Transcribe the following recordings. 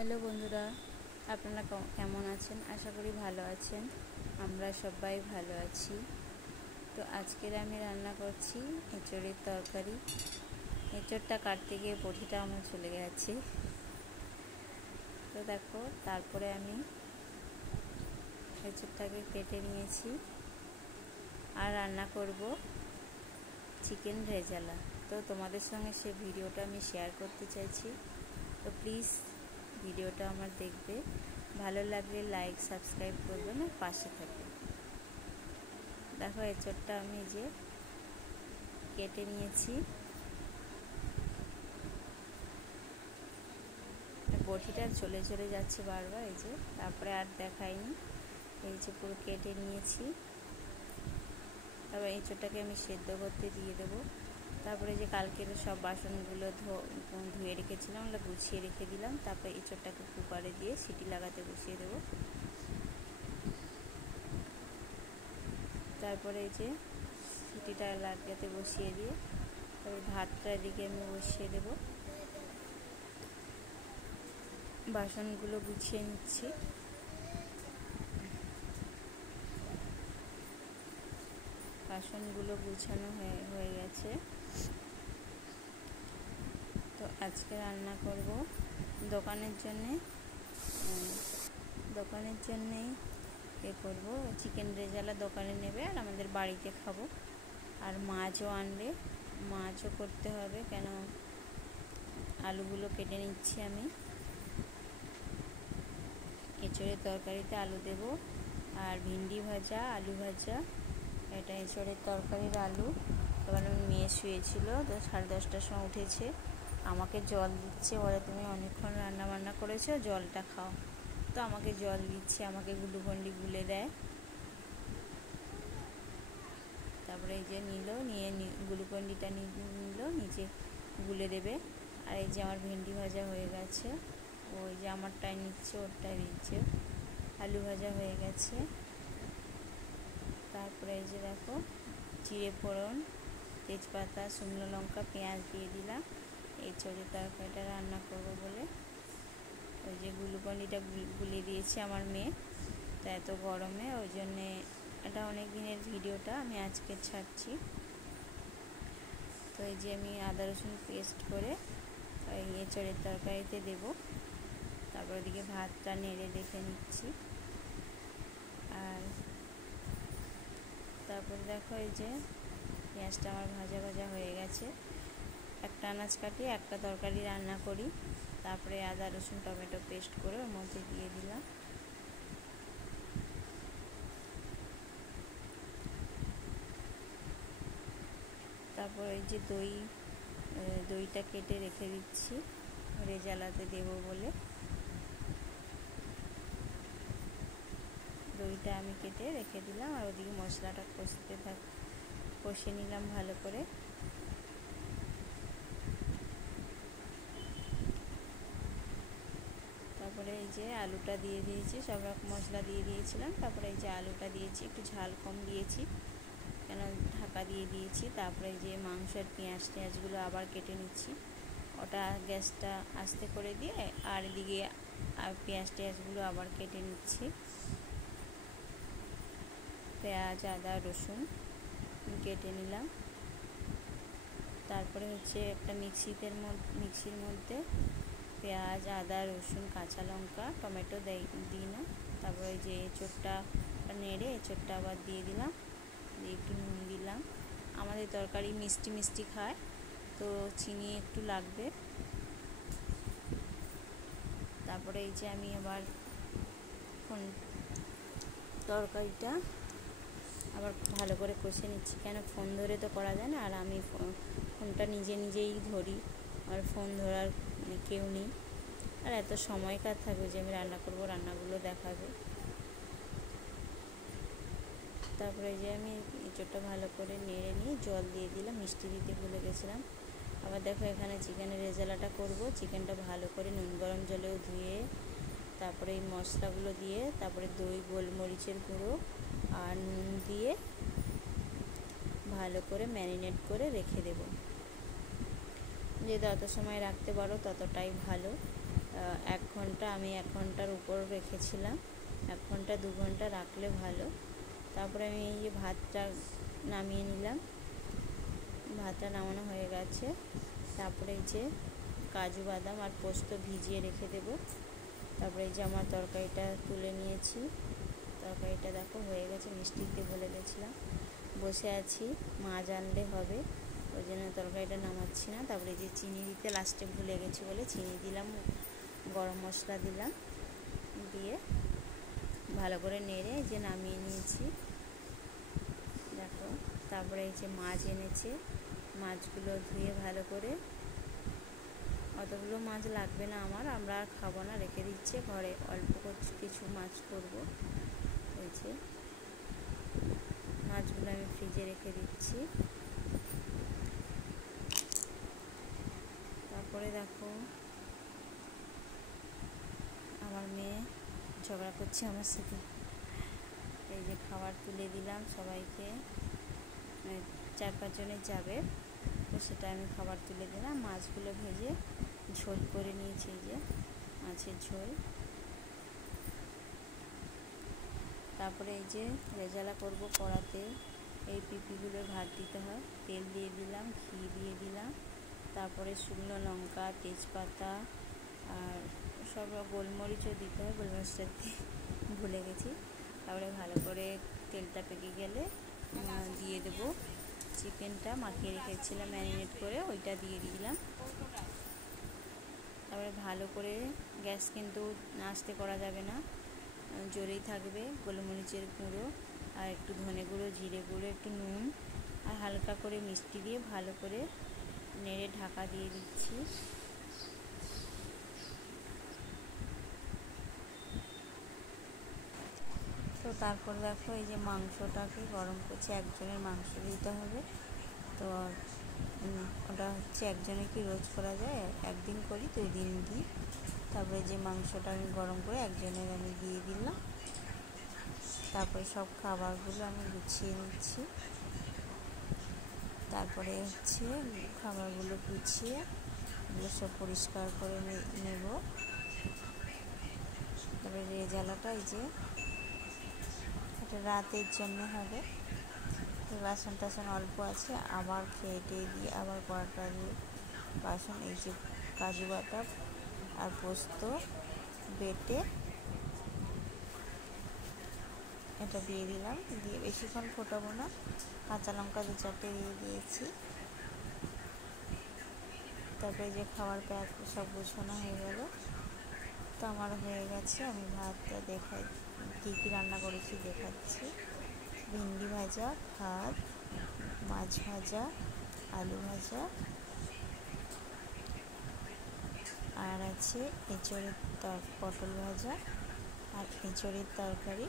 Hello বন্ধুরা, আপনারা কেমন আছেন? আশা করি ভালো আছেন। আমরা সবাই ভালো আছি। তো আজকের আমি রান্না করছি এঁচোড়ের তরকারি। এঁচোড়টা কাটতে গিয়ে বটিটা আমার চলে গেছে। তো দেখো, তারপরে আমি এঁচোড়টাকে কেটে নিয়েছি আর রান্না করব চিকেন রেজালা। তো তোমাদের সঙ্গে সে ভিডিওটা আমি শেয়ার করতে চাইছি। তো প্লিজ ভিডিওটা আমার দেখবে, ভালো লাগলে লাইক সাবস্ক্রাইব করবেন আর পাশে থাকবে। দেখো, এঁচোড়টা আমি যে কেটে নিয়েছি, বটিটা চলে চলে যাচ্ছে বারবার, এই যে তারপরে আর দেখাইনি, এই যে পুরো কেটে নিয়েছি। তারপরে এঁচোড়টাকে আমি সেদ্ধ করতে দিয়ে দেবো। তারপরে যে কালকের সব বাসনগুলো ধুয়ে রেখেছিলাম, ওগুলো গুছিয়ে রেখে দিলাম। তারপরে এঁচোড়টাকে কুকারে দিয়ে সিটি লাগাতে বসিয়ে দেবো। তারপরে এই যে সিটিটা লাগাতে বসিয়ে দিয়ে তারপর ভাতটা এদিকে আমি বসিয়ে দেবো। বাসনগুলো গুছিয়ে নিচ্ছি। বাসনগুলো গুছানো হয়ে গেছে। তো আজকে রান্না করব দোকানের জন্যেই করব চিকেন রেজালা। দোকানে নেবে আর আমাদের বাড়িতে খাবো। আর মাছও আনবে, মাছও করতে হবে। কেন, আলুগুলো কেটে নিচ্ছি আমি। এঁচোড়ের তরকারিতে আলু দেব আর ভিন্ডি ভাজা, আলু ভাজা। এটা এঁচোড়ের তরকারির আলু। এবার আমি মেয়ে শুয়েছিল, তো 10:30টার সময় উঠেছে, আমাকে জল দিচ্ছে, বলে তুমি অনেকক্ষণ রান্না বান্না করেছো, জলটা খাও। তো আমাকে জল দিচ্ছে, আমাকে গ্লুকন্ডি গুলে দেয়। তারপরে এই যে নিয়ে গ্লুকন্ডিটা নিল, নিচে গুলে দেবে। আর এই যে আমার ভেন্ডি ভাজা হয়ে গেছে, ওই যে আমারটাই নিচ্ছে, ওরটাই দিচ্ছে। আলু ভাজা হয়ে গেছে। তারপরে এই যে দেখো, জিরে ফোড়ন, তেজপাতা, শুকনো লঙ্কা, পেঁয়াজ দিয়ে দিলাম এঁচোড়ের তরকারিটা রান্না করবো বলে। ওই যে গ্লুকন্ডিটা গুলিয়ে দিয়েছে আমার মেয়ে, তো এত গরমে ওই জন্যে এটা অনেক দিনের ভিডিওটা আমি আজকে ছাড়ছি। তো এই যে আমি আদা রসুন পেস্ট করে ওই এঁচোড়ের তরকারিতে দেব। তারপর ওদিকে ভাতটা নেড়ে দেখে নিচ্ছি। আর তারপর দেখো, এই যে পেঁয়াজটা আমার ভাজা ভাজা হয়ে গেছে। একটা আনাজ কাটি, একটা তরকারি রান্না করি। তারপরে আদা রসুন টমেটো পেস্ট করে ওর মধ্যে দিয়ে দিলাম। তারপর এই যে দইটা কেটে রেখে দিচ্ছি রেজালাতে দেবো বলে। দইটা আমি কেটে রেখে দিলাম আর ওদিকে মশলাটা কষে নিলাম ভালো করে। তারপরে এই যে আলুটা দিয়ে দিয়েছি, সব রকম মশলা দিয়ে দিয়েছিলাম। তারপরে এই যে আলুটা দিয়েছি, একটু ঝাল কম দিয়েছি কেন ঢাকা দিয়ে দিয়েছি। তারপরে এই যে মাংসের পেঁয়াজগুলো আবার কেটে নিচ্ছি। ওটা গ্যাসটা আস্তে করে দিয়ে আর এদিকে পেঁয়াজগুলো আবার কেটে নিচ্ছি। পেঁয়াজ, আদা, রসুন কেটে নিলাম। তারপরে হচ্ছে একটা মিক্সির মধ্যে পেঁয়াজ, আদা, রসুন, কাঁচা লঙ্কা, টমেটো দিই না। তারপরে যে এঁচোড়টা নেড়ে এঁচোড়টা আবার দিয়ে দিলাম, দিয়ে একটু নুন দিলাম। আমাদের তরকারি মিষ্টি মিষ্টি খায়, তো চিনি একটু লাগবে। তারপরে এই যে আমি আবার তরকারিটা আবার ভালো করে কষে নিচ্ছি। কেন, ফোন ধরে তো করা যায় না, আর আমি ফোনটা নিজেই ধরি, আর ফোন ধরার কেউ নেই। আর এত সময় কার থাকবে যে আমি রান্না করব, রান্নাগুলো দেখাবে। তারপরে যে আমি এঁচোড়টা ভালো করে নেড়ে নিয়ে জল দিয়ে দিলাম, মিষ্টি দিতে ভুলে গেছিলাম। আবার দেখো, এখানে চিকেনের রেজালাটা করব। চিকেনটা ভালো করে নুন গরম জলেও ধুয়ে তারপরে এই মশলাগুলো দিয়ে, তারপরে দই, গোলমরিচের গুঁড়ো আর নুন দিয়ে ভালো করে ম্যারিনেট করে রেখে দেব। যে যত সময় রাখতে পারো ততটাই ভালো। 1 ঘন্টা, আমি 1 ঘন্টার উপর রেখেছিলাম। 1 ঘন্টা 2 ঘন্টা রাখলে ভালো। তারপরে আমি এই যে ভাতটা নামিয়ে নিলাম। ভাতটা নামানো হয়ে গেছে। তারপরে এই যে কাজু বাদাম আর পোস্ত ভিজিয়ে রেখে দেবো। তারপরে এই যে আমার তরকারিটা তুলে নিয়েছি। তরকারিটা দেখো হয়ে গেছে, মিষ্টি দিয়ে ভুলে গেছিলাম। বসে আছি, মাছ আনলে হবে, ওই জন্য তরকারিটা নামাচ্ছি না। তারপরে যে চিনি দিতে লাস্টে ভুলে গেছি বলে চিনি দিলাম, গরম মশলা দিলাম, দিয়ে ভালো করে নেড়ে যে নামিয়ে নিয়েছি দেখো। তারপরে এই যে মাছ এনেছে, মাছগুলো ধুয়ে ভালো করে, অতগুলো মাছ লাগবে না আমার, আমরা আর খাবো না, রেখে দিচ্ছে ঘরে, অল্প কিছু মাছ করব। এই যে মাছগুলো আমি ফ্রিজে রেখে দিচ্ছি। তারপরে দেখো আমার মেয়ে ঝগড়া করছে আমার সাথে। এই যে খাবার তুলে দিলাম সবাইকে, 4-5 জনের যাবে, তো সেটা আমি খাবার তুলে দিলাম। মাছগুলো ভেজে ঝোল করে নিয়েছি, এই যে মাছের ঝোল। তারপরে এই যে রেজালা করব কড়াতে, এই পিপিগুলো ভাত দিতে হয়, তেল দিয়ে দিলাম, ঘি দিয়ে দিলাম, তারপরে শুকনো লঙ্কা, তেজপাতা আর সব গোলমরিচও দিতে হয়, গোলমরিচটা ভুলে গেছি। তারপরে ভালো করে তেলটা পেকে গেলে দিয়ে দেবো চিকেনটা, মাখিয়ে রেখেছিলাম ম্যারিনেট করে, ওইটা দিয়ে দিলাম। তারপরে ভালো করে গ্যাস কিন্তু আস্তে করা যাবে না, জোরেই থাকবে। গোলমরিচের গুঁড়ো আর একটু ধনে গুঁড়ো, জিরে গুঁড়ো, একটু নুন আর হালকা করে মিষ্টি দিয়ে ভালো করে নেড়ে ঢাকা দিয়ে দিচ্ছি। তো তারপর দেখো এই যে মাংসটাকে গরম করছি, একজনের মাংস দিতে হবে, তো ওটা হচ্ছে একজনে কি রোজ করা যায়, একদিন করি 2 দিন দিই। তারপরে যে মাংসটা আমি গরম করে একজনের আমি দিয়ে দিলাম। তারপরে সব খাবারগুলো আমি গুছিয়ে নিচ্ছি। তারপরে হচ্ছে খাবারগুলো গুছিয়ে এগুলো সব পরিষ্কার করে নেব। তারপরে রেজালাটা এই যে এটা রাতের জন্য হবে, বাসন টাসন অল্প আছে, আবার খেয়ে টেয়ে দিয়ে আবার কড়াটা দিয়ে বাসন, এই যে কাজু বাদাম আর পোস্ত বেটে এটা দিয়ে দিলাম, দিয়ে বেশিক্ষণ ফোটাবো না, কাঁচা লঙ্কা 2-4টে দিয়ে দিয়েছি। তারপরে যে খাবার প্যাক সব গোছানো হয়ে গেল। তো আমার হয়ে গেছে, আমি ভাতটা দেখাই কী কী রান্না করেছি দেখাচ্ছি। ভেন্ডি ভাজা, ভাত, মাছ ভাজা, আলু ভাজা, আর আছে এঁচড়ের পটল ভাজা আর এঁচড়ের তরকারি,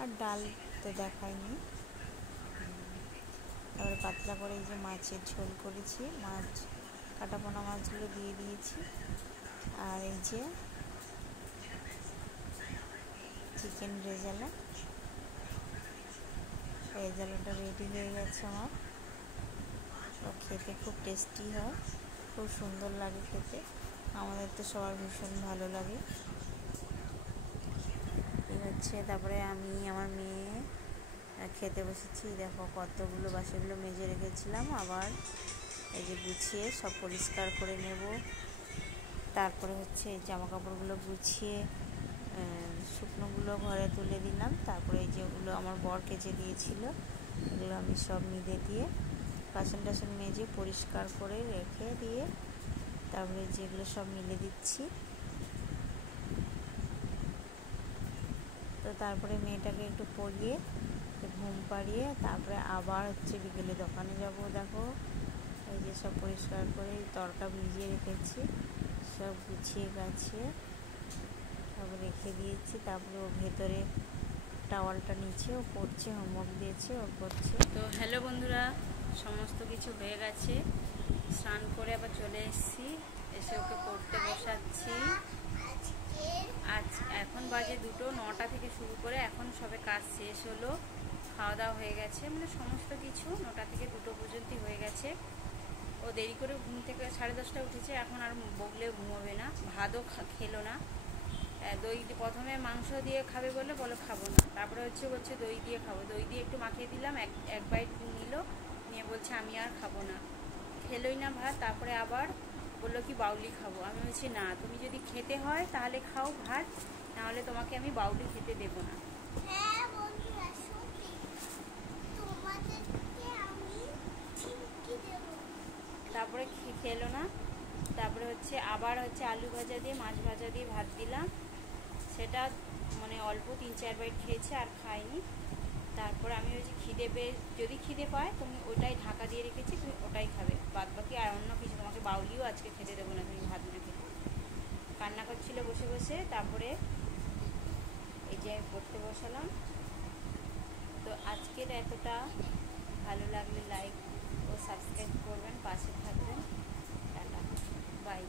আর ডাল তো দেখাইনি। তারপরে পাতলা করে এই যে মাছের ঝোল করেছি, মাছ কাটাপোনা মাছগুলো দিয়ে দিয়েছি, আর এই যে চিকেন রেজালাটা রেডি হয়ে গেছে আমার। খেতে খুব টেস্টি হয়, খুব সুন্দর লাগে খেতে, আমাদের তো সবার ভীষণ ভালো লাগে। এই হচ্ছে, তারপরে আমি আমার মেয়ে খেতে বসেছি। দেখো কতগুলো বাসনগুলো মেজে রেখেছিলাম, আবার এই যে গুছিয়ে সব পরিষ্কার করে নেব। তারপরে হচ্ছে জামা কাপড়গুলো গুছিয়ে শুকনোগুলো ঘরে তুলে দিলাম। তারপরে এই যেগুলো আমার বর কেচে দিয়েছিল এগুলো আমি সব মিলে দিয়ে বাসন টাসন মেজে পরিষ্কার করে রেখে দিয়ে তারপরে যেগুলো সব মিলে দিচ্ছি। তো তারপরে মেয়েটাকে একটু পরিয়ে ঘুম পাড়িয়ে তারপরে আবার হচ্ছে বিকেলে দোকানে যাব। দেখো এই যে সব পরিষ্কার করে তরকা ভিজিয়ে রেখেছি, সব গুছিয়ে গাছিয়ে সব রেখে দিয়েছি। তারপরে ও ভেতরে টাওয়ালটা নিচে ও পড়ছে, হোমওয়ার্ক দিয়েছে ও করছে। তো হ্যালো বন্ধুরা, সমস্ত কিছু হয়ে গেছে, স্নান করে আবার চলে এসেছি, এসে ওকে পড়তে বসাচ্ছি। আজ এখন বাজে 2টো, 9টা থেকে শুরু করে এখন সবে কাজ শেষ হলো, খাওয়া দাওয়া হয়ে গেছে, মানে সমস্ত কিছু 9টা থেকে 2টো পর্যন্তই হয়ে গেছে। ও ও দেরি করে ঘুম থেকে 10:30টায় উঠেছে, এখন আর বকলে ঘুমোবে না, ভাতও খেলো না। দই প্রথমে মাংস দিয়ে খাবে বলে খাবো না, তারপরে বলছে দই দিয়ে খাবো, দই দিয়ে একটু মাখিয়ে দিলাম, এক বাইট নিল, নিয়ে বলছে আমি আর খাবো না, খেলোই না ভাত। তারপরে আবার বললো কি বাউলি খাবো। আমি বলছি না, তুমি যদি খেতে হয় তাহলে খাও ভাত, নাহলে তোমাকে আমি বাউলি খেতে দেবো না। তারপরে খেলো না। তারপরে আবার আলু ভাজা দিয়ে মাছ ভাজা দিয়ে ভাত দিলাম, সেটা মানে অল্প 3-4 বাইট খেয়েছে, আর খায়নি। তারপর আমি যদি খিদে পায় তুমি ওটাই ঢাকা দিয়ে রেখেছি, তুমি ওটাই খাবে, বাদ বাকি আর অন্য কিছু, তোমাকে বাউলিও আজকে খেতে দেবো না, তুমি ভাত না খেতে। কান্না করছিল বসে বসে। তারপরে এই যে আমি পড়তে বসালাম। তো আজকের এতটা, ভালো লাগলে লাইক ও সাবস্ক্রাইব করবেন, পাশে থাকবেন। Tata, by.